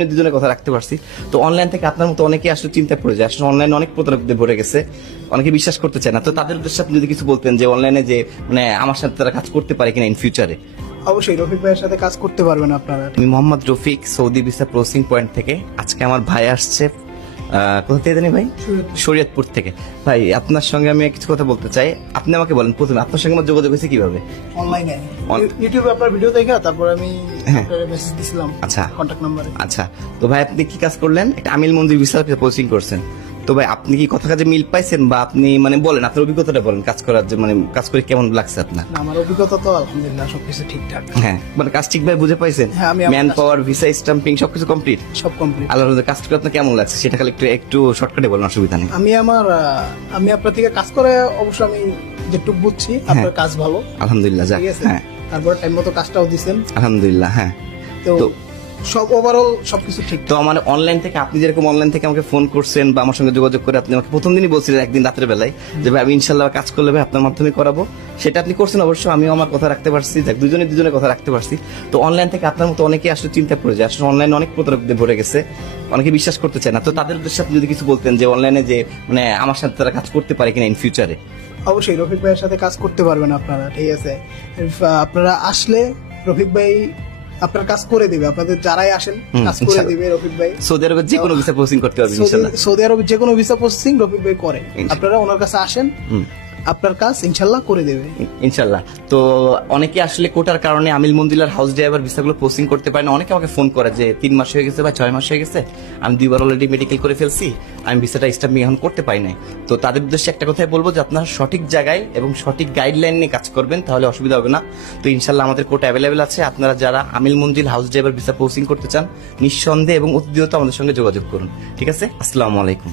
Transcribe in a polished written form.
দুজনের কথা রাখতে পারছি। তো অনলাইন থেকে আপনার মতো অনেকে আসলে চিন্তায় পড়ে যায়, আসলে অনলাইনে অনেক প্রতারকদের ভরে গেছে, অনেকে বিশ্বাস করতে চায় না। তো তাদের উদ্দেশ্যে আপনি যদি কিছু বলতেন যে অনলাইনে যে মানে আমার সাথে তারা কাজ করতে পারে কিনা ইন ফিউচারে। অবশ্যই রফিক ভাইয়ের সাথে কাজ করতে পারবেন আপনারা। আমি Mohammad Rafiq, Saudi visa processing point থেকে। আজকে আমার ভাই আসছে কোথা থেকে জানি ভাই? শরীয়তপুর থেকে। ভাই আপনার সঙ্গে আমি কিছু কথা বলতে চাই। আপনি আমাকে বলেন প্রথমে আপনার সঙ্গে আমার যোগাযোগ হয়েছে কিভাবে? অনলাইনে ইউটিউবে আপনার ভিডিও দেখে তারপর আমি মেসেজ দিছিলাম। আচ্ছা, কন্টাক্ট নাম্বারে। আচ্ছা, তো ভাই আপনি কি কাজ করলেন? একটা আমিল মন্দির ভিসা প্রসেসিং করছেন। তো ভাই আপনি কি কথা কাজে মিল পাইছেন, বা আপনি মানে বলেন আপনার অভিজ্ঞতাটা বলেন, কাজ করার যে মানে কাজ করে কেমন লাগছে আপনার? আমার অভিজ্ঞতা তো আলহামদুলিল্লাহ সবকিছু ঠিকঠাক। হ্যাঁ, মানে কাজ ঠিকভাবে বুঝে পাইছেন? হ্যাঁ, আমি ম্যান পাওয়ার, ভিসা স্ট্যাম্পিং সবকিছু কমপ্লিট? সব কমপ্লিট। আল্লাহর রহমতে কাজ করে আপনার কেমন লাগছে সেটা খালি একটু শর্টকাটে বলেন, অসুবিধা নেই। আমি আপনার থেকে কাজ করে অবশ্য আমি যেটুকু বুঝছি আপনার কাজ ভালো আলহামদুলিল্লাহ। যাক, ঠিক আছে। হ্যাঁ, তারপর টাইম মতো কাজটাও দিবেন আলহামদুলিল্লাহ। হ্যাঁ, তো সব ওভারঅল সবকিছু ঠিক। তো আমার অনলাইন থেকে আপনি যেরকম অনলাইন থেকে আমাকে ফোন করছেন বা আমার সঙ্গে যোগাযোগ করে আপনি আমাকে প্রথম দিনই বলছিলেন একদিন রাতের বেলায় যে ভাই আমি ইনশাল্লাহ কাজ করলে ভাই আপনার মাধ্যমে করাবো, সেটা আপনি করছেন অবশ্য। আমিও আমার কথা রাখতে পারছি, দুজনের কথা রাখতে পারছি। তো অনলাইন থেকে আপনার মতো অনেকে আসলে চিন্তায় পড়ে যায়, আসলে অনলাইনে অনেক প্রতারকদের ভরে গেছে, অনেকে বিশ্বাস করতে চায় না। তো তাদের উদ্দেশ্যে আপনি যদি কিছু বলতেন যে অনলাইনে যে মানে আমার সাথে তারা কাজ করতে পারে কিনা ইন ফিউচারে। অবশ্যই রফিক ভাইয়ের সাথে কাজ করতে পারবেন আপনারা, ঠিক আছে। আপনারা আসলে রফিক ভাই আপনার কাজ করে দিবে, আপনাদের যারাই আসেন কাজ করে দিবে রফিক ভাই। সৌদি আরবে যে কোনো ভিসা প্রসেসিং করতে পারবেন ইনশাআল্লাহ। সৌদি আরবে যে কোনো ভিসা প্রসেসিং রফিক ভাই করে। আপনারা ওনার কাছে আসেন, আপনার কাজ ইনশাল্লাহ করে দেবে ইনশাল্লাহ। তো অনেকে আসলে কোটার কারণে আমিল মন্দিলার হাউস ড্রাইভার ভিসাগুলো প্রসেসিং করতে পারে না। অনেকে আমাকে ফোন করে যে 3 মাস হয়ে গেছে বা 6 মাস হয়ে গেছে, আমি 2 বার অলরেডি মেডিকেল করে ফেলছি, আমি ভিসাটা স্ট্যাম্পিং এখন করতে পারি নাই। তো তাদের উদ্দেশ্যে একটা কথাই বলবো যে আপনারা সঠিক জায়গায় এবং সঠিক গাইডলাইন নিয়ে কাজ করবেন, তাহলে অসুবিধা হবে না। তো ইনশাল্লাহ আমাদের কোটা অ্যাভেলেবেল আছে। আপনারা যারা আমিল মন্দিল হাউস ড্রাইভার ভিসা প্রসেসিং করতে চান নিঃসন্দেহে এবং অতি দ্রুত আমাদের সঙ্গে যোগাযোগ করুন। ঠিক আছে, আসসালামু আলাইকুম।